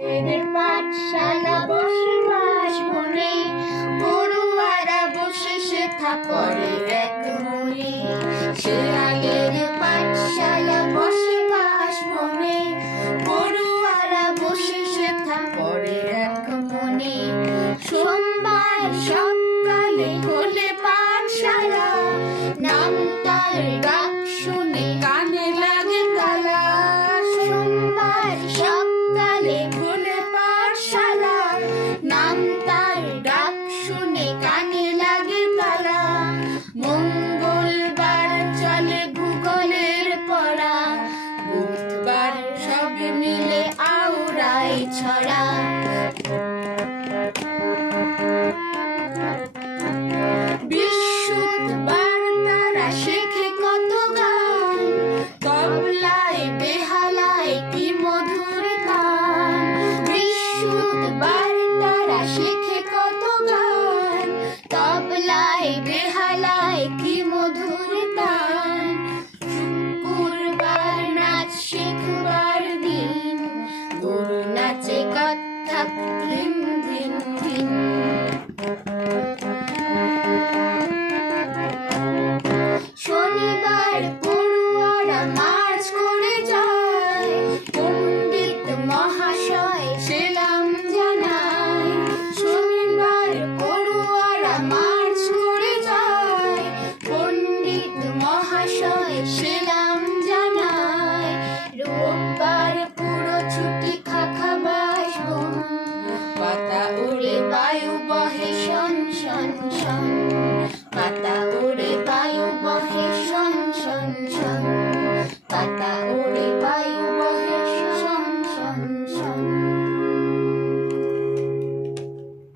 পাঠশালা বসবাস বনে পড়ুয়ারা বসে শেখা করে এক মনে। শিয়ালের পাঠশালা বসবাস বনে পড়ুয়ারা বসে শেখা করে এক মনে। সোমবার সকালে খোলে পাঠশালা, নাম তার ডাক শুনে কানে লাগে তালা মঙ্গলবার চলে ভূগোলের পড়া। বুধবার সব মিলে আউড়াই ছড়া। বৃহস্পতিবার তারা শেখে কত গান। তবলায়, বেহালায় কি মধুর তান শুকুরবার নাচ, শেখবার দিন। গরু নাচে কত্থক ধিন ধিন ধিন শনিবার পড়ুয়ারা মার্চ করে যায়